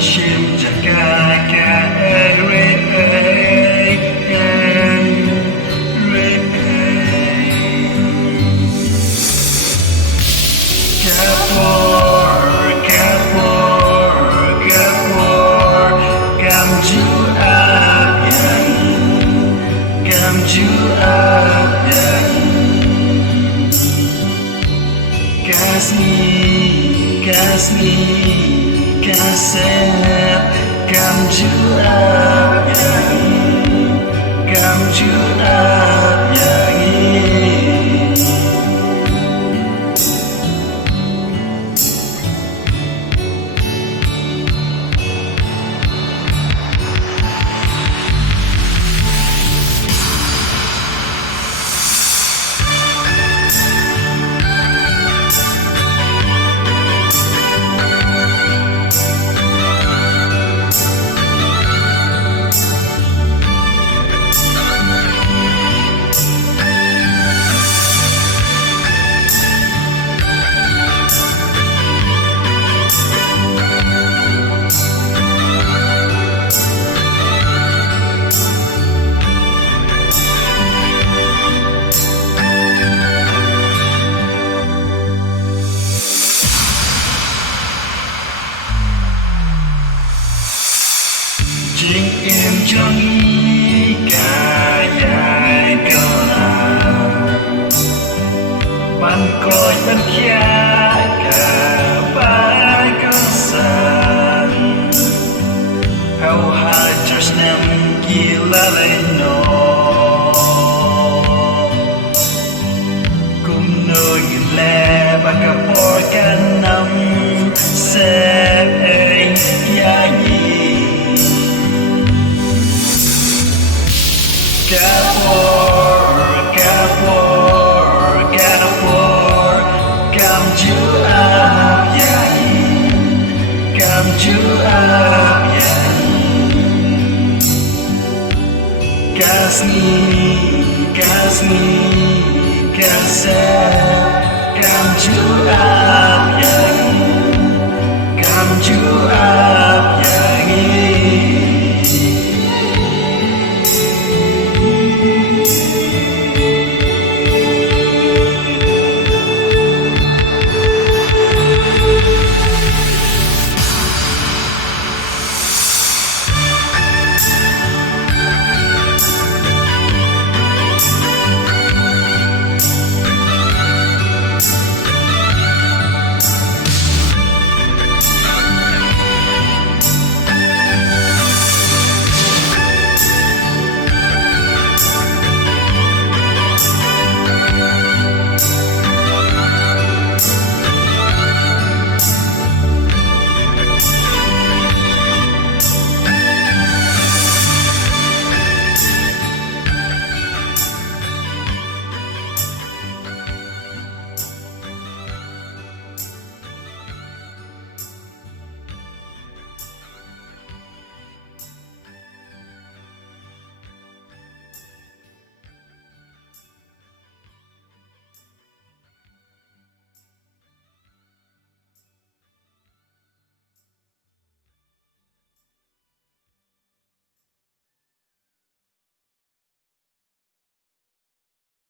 chim cha ca ca re Kasni, kasep, kam ju up yang Chính em cho nghĩ cả dài câu nào bạn coi bên kia cả ba câu sàn hầu hai just nem gila lên nó cùng nơi lẽ ba cả bỏ cả năm sẽ ya gì Gabor, come to up, yeah, come to up, yeah. Kasni,